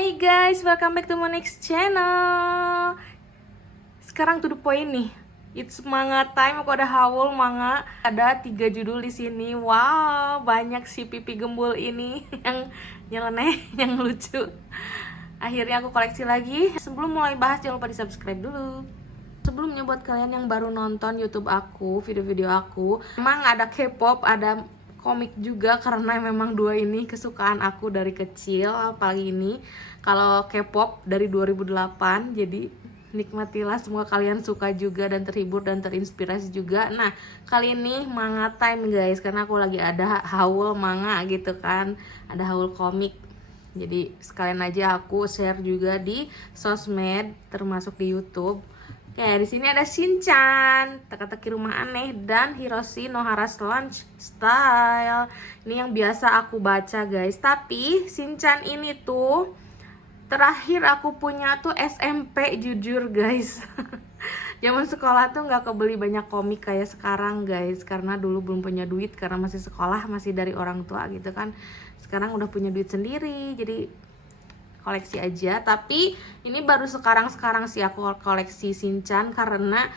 Hai guys, welcome back to my next channel. Sekarang to the point nih. It's manga time, aku ada haul manga. Ada 3 judul di sini. Wow, banyak si pipi gembul ini yang nyeleneh, yang lucu. Akhirnya aku koleksi lagi. Sebelum mulai bahas, jangan lupa di subscribe dulu. Sebelumnya buat kalian yang baru nonton YouTube aku, video-video aku, memang ada K-pop, ada komik juga karena memang dua ini kesukaan aku dari kecil. Apalagi ini kalau K-pop dari 2008, jadi nikmatilah, semoga kalian suka juga dan terhibur dan terinspirasi juga. Nah, kali ini manga time guys, karena aku lagi ada haul manga gitu kan, ada haul komik. Jadi sekalian aja aku share juga di sosmed, termasuk di YouTube. Oke, di sini ada Shinchan, Teka-teki Rumah Aneh, dan Hiroshi Nohara's Lunch Style. Ini yang biasa aku baca guys. Tapi Shinchan ini tuh terakhir aku punya tuh SMP, jujur guys. Zaman sekolah tuh nggak kebeli banyak komik kayak sekarang guys, karena dulu belum punya duit, karena masih sekolah, masih dari orang tua gitu kan. Sekarang udah punya duit sendiri, jadi koleksi aja. Tapi ini baru sekarang sih aku koleksi Shinchan, karena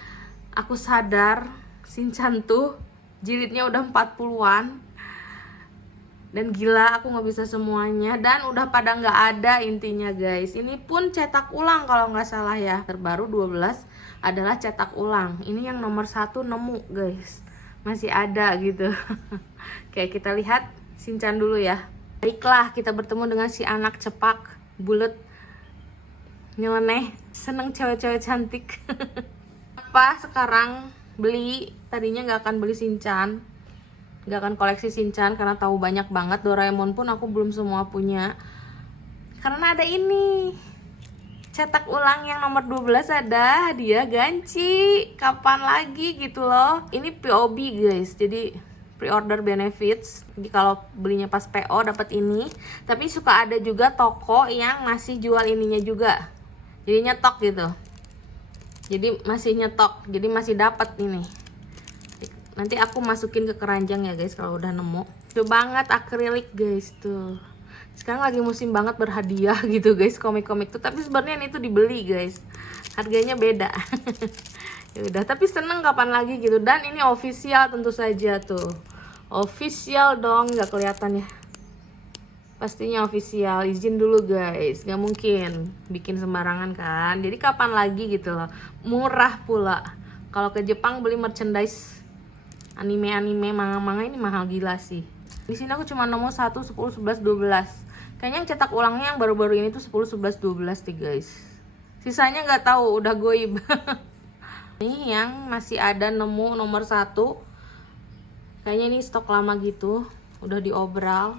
aku sadar Shinchan tuh jilidnya udah 40-an dan gila aku nggak bisa semuanya, dan udah pada nggak ada intinya guys. Ini pun cetak ulang kalau nggak salah ya, terbaru 12 adalah cetak ulang. Ini yang nomor 1 nemu guys, masih ada gitu. Oke, kita lihat Shinchan dulu ya. Baiklah, kita bertemu dengan si anak cepak bulet nyeleneh, seneng cewek-cewek cantik. Apa sekarang beli, tadinya nggak akan beli Shinchan, nggak akan koleksi Shinchan karena tahu banyak banget. Doraemon pun aku belum semua punya, karena ada ini cetak ulang yang nomor 12, ada hadiah ganci. Kapan lagi gitu loh. Ini POB guys, jadi pre-order benefits. Jadi kalau belinya pas PO dapat ini. Tapi suka ada juga toko yang masih jual ininya juga, jadi nyetok gitu. Jadi masih nyetok, jadi masih dapat ini. Nanti aku masukin ke keranjang ya guys kalau udah nemu. Lucu banget, akrilik guys tuh. Sekarang lagi musim banget berhadiah gitu guys, komik-komik tuh. Tapi sebenarnya ini tuh dibeli guys, harganya beda. Ya udah, tapi seneng kapan lagi gitu. Dan ini official tentu saja tuh. Official dong, nggak kelihatan ya. Pastinya official. Izin dulu guys, nggak mungkin bikin sembarangan kan. Jadi kapan lagi gitu loh. Murah pula. Kalau ke Jepang beli merchandise anime-anime, manga-manga ini mahal gila sih. Di sini aku cuma nemu 1, 10, 11, 12. Kayaknya yang cetak ulangnya yang baru-baru ini tuh 10, 11, 12 nih guys. Sisanya nggak tahu, udah goib. Ini yang masih ada nemu nomor 1. Kayaknya ini stok lama gitu, udah diobral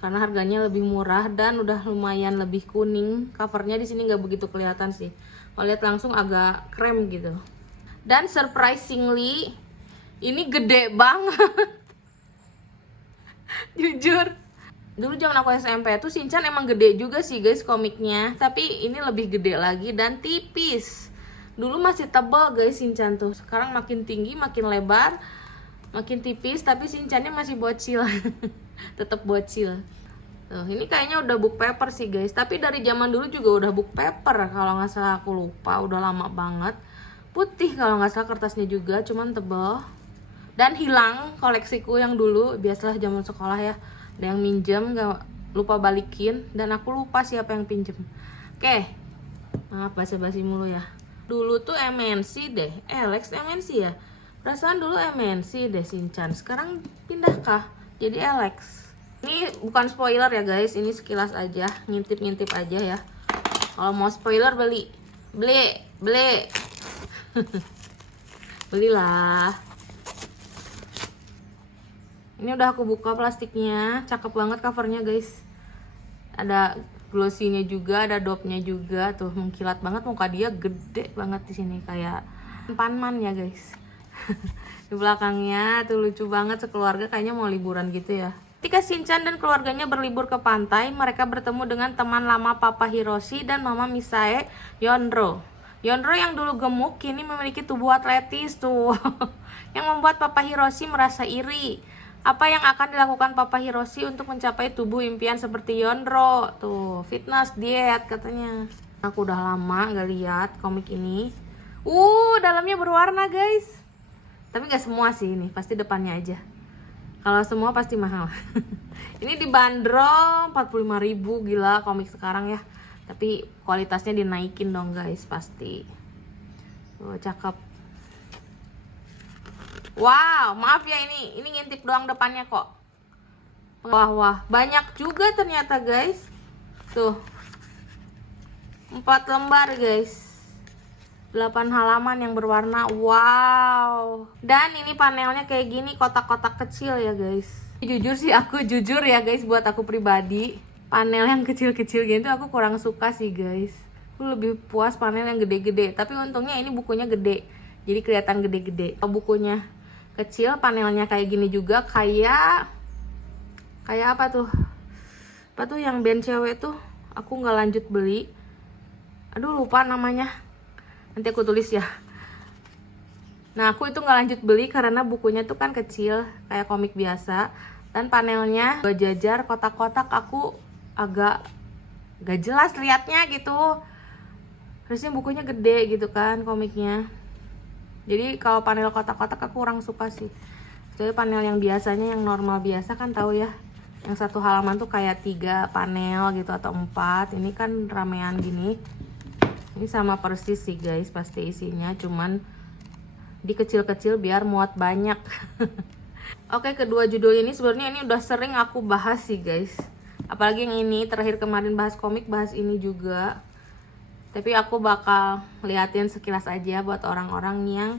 karena harganya lebih murah dan udah lumayan lebih kuning. Covernya di sini nggak begitu kelihatan sih, kalau lihat langsung agak krem gitu. Dan surprisingly ini gede banget. Jujur, dulu zaman aku SMP tuh Shinchan emang gede juga sih guys komiknya, tapi ini lebih gede lagi dan tipis. Dulu masih tebal guys Shinchan tuh, sekarang makin tinggi, makin lebar, makin tipis, tapi Shinchannya masih bocil. Tetap bocil. Tuh, ini kayaknya udah book paper sih guys, tapi dari zaman dulu juga udah book paper kalau nggak salah, aku lupa, udah lama banget. Putih kalau nggak salah kertasnya juga, cuman tebal. Dan hilang koleksiku yang dulu, biasalah zaman sekolah ya, ada yang minjem nggak, lupa balikin, dan aku lupa siapa yang pinjem. Oke, maaf basa-basi mulu ya. Dulu tuh MNC deh, Alex MNC ya. Perasaan dulu MNC deh Shinchan, sekarang pindahkah jadi Alex? Ini bukan spoiler ya guys, ini sekilas aja, ngintip-ngintip aja ya. Kalau mau spoiler beli. Belilah. Ini udah aku buka plastiknya, cakep banget covernya guys. Ada glossy-nya juga, ada dopnya juga, tuh mengkilat banget, muka dia gede banget di sini kayak Panman ya guys. Di belakangnya tuh lucu banget, sekeluarga kayaknya mau liburan gitu ya. Ketika Shinchan dan keluarganya berlibur ke pantai, mereka bertemu dengan teman lama Papa Hiroshi dan Mama Misae, Yonro. Yonro yang dulu gemuk kini memiliki tubuh atletis tuh. Yang membuat Papa Hiroshi merasa iri. Apa yang akan dilakukan Papa Hiroshi untuk mencapai tubuh impian seperti Yonro? Tuh, fitness, diet katanya. Aku udah lama gak lihat komik ini. Dalamnya berwarna guys. Tapi gak semua sih ini, pasti depannya aja. Kalau semua pasti mahal. Ini dibanderol 45.000, gila komik sekarang ya. Tapi kualitasnya dinaikin dong guys, pasti. Tuh, cakep. Wow, maaf ya ini ngintip doang depannya kok. Wah, banyak juga ternyata guys. Tuh. 4 lembar guys. 8 halaman yang berwarna. Wow. Dan ini panelnya kayak gini, kotak-kotak kecil ya guys. Jujur sih, aku jujur ya guys, buat aku pribadi, panel yang kecil-kecil gitu aku kurang suka sih guys. Aku lebih puas panel yang gede-gede. Tapi untungnya ini bukunya gede, jadi kelihatan gede-gede. Kalau bukunya kecil, panelnya kayak gini juga, kayak apa tuh? Apa tuh yang band cewek tuh? Aku nggak lanjut beli. Aduh, lupa namanya. Nanti aku tulis ya. Nah, aku itu nggak lanjut beli karena bukunya tuh kan kecil, kayak komik biasa. Dan panelnya berjajar kotak-kotak, aku agak gak jelas liatnya gitu. Harusnya bukunya gede gitu kan komiknya. Jadi kalau panel kotak-kotak aku kurang suka sih. Jadi panel yang biasanya, yang normal biasa kan tahu ya, yang satu halaman tuh kayak 3 panel gitu atau 4. Ini kan ramean gini. Ini sama persis sih guys pasti isinya, cuman dikecil-kecil biar muat banyak. Oke, kedua judul ini sebenarnya ini udah sering aku bahas sih guys. Apalagi yang ini terakhir kemarin bahas komik, bahas ini juga. Tapi aku bakal liatin sekilas aja buat orang-orang yang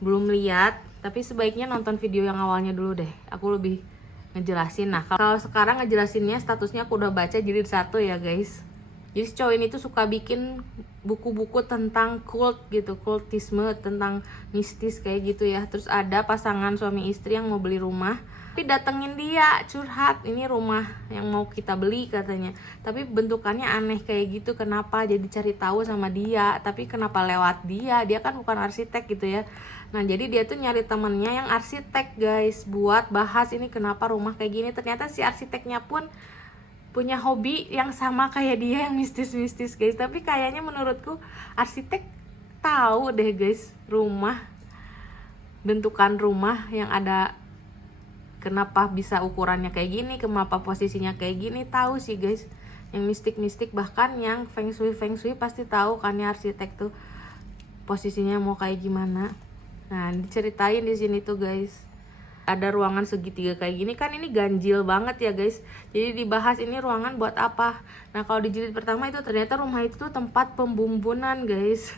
belum lihat. Tapi sebaiknya nonton video yang awalnya dulu deh. Aku lebih ngejelasin. Nah, kalau sekarang ngejelasinnya statusnya aku udah baca jilid 1 ya guys. Jadi cowok ini tuh suka bikin buku-buku tentang cult gitu, kultisme, tentang mistis kayak gitu ya. Terus ada pasangan suami istri yang mau beli rumah, tapi datengin dia curhat, ini rumah yang mau kita beli katanya, tapi bentukannya aneh kayak gitu, kenapa? Jadi cari tahu sama dia, tapi kenapa lewat dia kan bukan arsitek gitu ya. Nah, jadi dia tuh nyari temennya yang arsitek guys, buat bahas ini kenapa rumah kayak gini. Ternyata si arsiteknya pun punya hobi yang sama kayak dia, yang mistis-mistis guys. Tapi kayaknya menurutku arsitek tahu deh guys, rumah, bentukan rumah yang ada, kenapa bisa ukurannya kayak gini, kenapa posisinya kayak gini, tahu sih guys. Yang mistik-mistik, bahkan yang feng shui pasti tahu kan ya, arsitek tuh posisinya mau kayak gimana. Nah, diceritain di sini tuh guys. Ada ruangan segitiga kayak gini kan, ini ganjil banget ya guys. Jadi dibahas ini ruangan buat apa. Nah, kalau di jilid pertama itu ternyata rumah itu tuh tempat pembumbunan guys.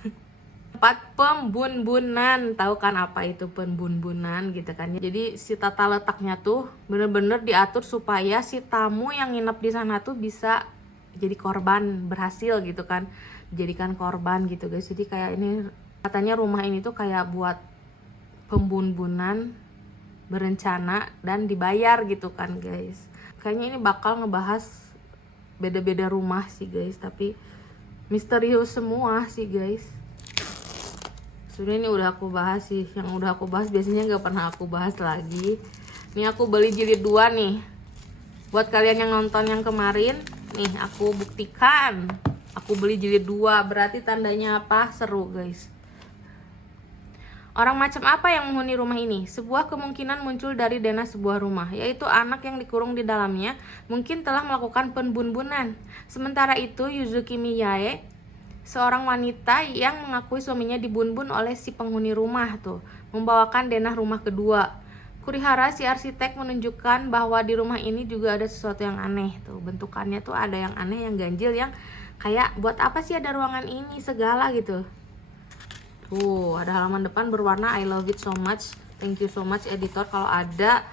Tempat pembunbunan, tahu kan apa itu pembunbunan gitu kan. Jadi si tata letaknya tuh bener-bener diatur supaya si tamu yang nginep di sana tuh bisa jadi korban, berhasil gitu kan, dijadikan korban gitu guys. Jadi kayak ini katanya rumah ini tuh kayak buat pembunbunan berencana dan dibayar gitu kan guys. Kayaknya ini bakal ngebahas beda-beda rumah sih guys, tapi misterius semua sih guys. Sebenarnya ini udah aku bahas sih, yang udah aku bahas biasanya nggak pernah aku bahas lagi. Ini aku beli jilid 2 nih. Buat kalian yang nonton yang kemarin, nih aku buktikan. Aku beli jilid 2, berarti tandanya apa? Seru guys. Orang macam apa yang menghuni rumah ini? Sebuah kemungkinan muncul dari denah sebuah rumah, yaitu anak yang dikurung di dalamnya mungkin telah melakukan penbunbunan. Sementara itu, Yuzuki Miyae, seorang wanita yang mengakui suaminya dibunbun oleh si penghuni rumah tuh, membawakan denah rumah kedua. Kurihara si arsitek menunjukkan bahwa di rumah ini juga ada sesuatu yang aneh tuh. Bentukannya tuh ada yang aneh, yang ganjil, yang kayak buat apa sih ada ruangan ini segala gitu. Tuh, ada halaman depan berwarna I love it so much. Thank you so much editor. Kalau ada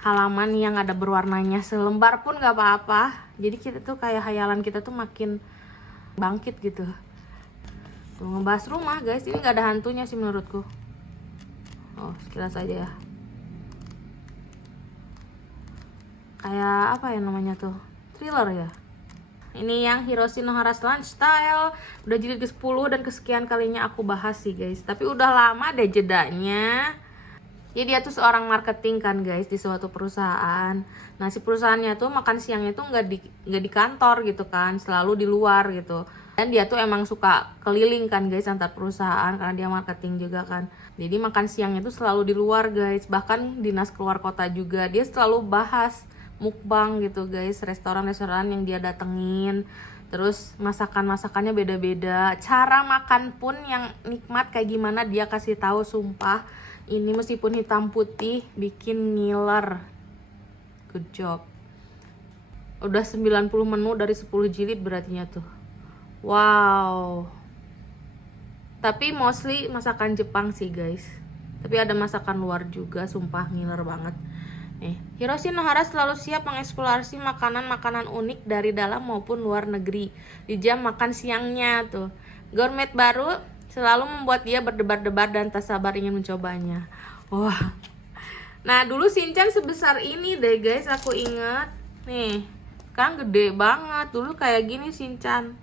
halaman yang ada berwarnanya selembar pun gak apa-apa. Jadi kita tuh kayak hayalan kita tuh makin bangkit gitu. Tuh, ngebahas rumah guys. Ini gak ada hantunya sih menurutku. Oh, sekilas aja ya. Kayak apa ya namanya tuh? Thriller ya. Ini yang Hiroshi Nohara's Lunch Style. Udah jilid ke-10 dan kesekian kalinya aku bahas sih guys. Tapi udah lama deh jedanya. Jadi dia tuh seorang marketing kan guys di suatu perusahaan. Nah si perusahaannya tuh makan siangnya tuh nggak di kantor gitu kan, selalu di luar gitu. Dan dia tuh emang suka keliling kan guys antar perusahaan karena dia marketing juga kan. Jadi makan siangnya tuh selalu di luar guys. Bahkan dinas keluar kota juga dia selalu bahas mukbang gitu guys, restoran-restoran yang dia datengin. Terus masakan-masakannya beda-beda. Cara makan pun yang nikmat kayak gimana dia kasih tahu, sumpah. Ini meskipun hitam putih bikin ngiler. Good job. Udah 90 menu dari 10 jilid berartinya tuh. Wow. Tapi mostly masakan Jepang sih guys. Tapi ada masakan luar juga, sumpah ngiler banget. Hiroshi Nohara selalu siap mengeksplorasi makanan-makanan unik dari dalam maupun luar negeri di jam makan siangnya tuh. Gourmet baru selalu membuat dia berdebar-debar dan tak sabar ingin mencobanya. Wah. Nah, dulu Shinchan sebesar ini deh guys, aku ingat. Nih, sekarang gede banget. Dulu kayak gini Shinchan.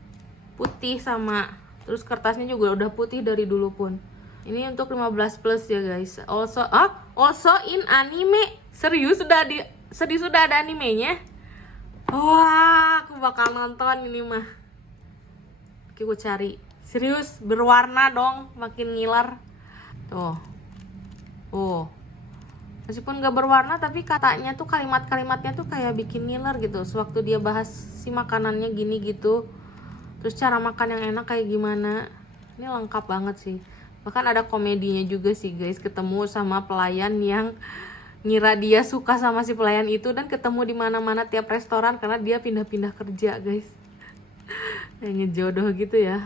Putih sama, terus kertasnya juga udah putih dari dulu pun. Ini untuk 15 plus ya guys. Also in anime. Serius sudah ada animenya? Wah, aku bakal nonton ini mah. Oke, aku cari. Serius, berwarna dong, makin ngiler. Tuh. Oh. Meskipun gak berwarna tapi katanya tuh kalimat-kalimatnya tuh kayak bikin ngiler gitu. Sewaktu dia bahas si makanannya gini gitu. Terus cara makan yang enak kayak gimana. Ini lengkap banget sih. Bahkan ada komedinya juga sih guys, ketemu sama pelayan yang ngira dia suka sama si pelayan itu dan ketemu di mana-mana tiap restoran karena dia pindah-pindah kerja guys. Ngejodoh gitu ya.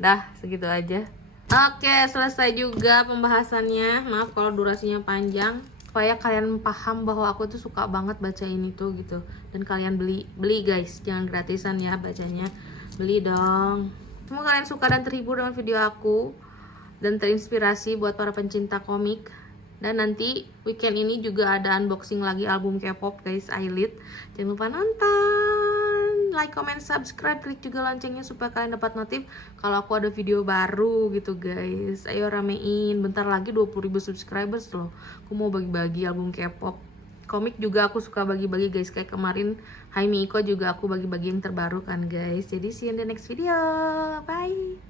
Dah segitu aja. Oke, selesai juga pembahasannya. Maaf kalau durasinya panjang, supaya kalian paham bahwa aku tuh suka banget baca ini tuh gitu. Dan kalian beli guys, jangan gratisan ya bacanya. Beli dong. Semoga kalian suka dan terhibur dengan video aku dan terinspirasi buat para pencinta komik. Dan nanti weekend ini juga ada unboxing lagi album K-pop guys, Eyelid. Jangan lupa nonton, like, comment, subscribe, klik juga loncengnya supaya kalian dapat notif kalau aku ada video baru gitu guys. Ayo ramein, bentar lagi 20.000 subscribers loh. Aku mau bagi-bagi album K-pop. Komik juga aku suka bagi-bagi guys, kayak kemarin Hai Miiko juga aku bagi-bagi yang terbaru kan guys. Jadi see you in the next video, bye.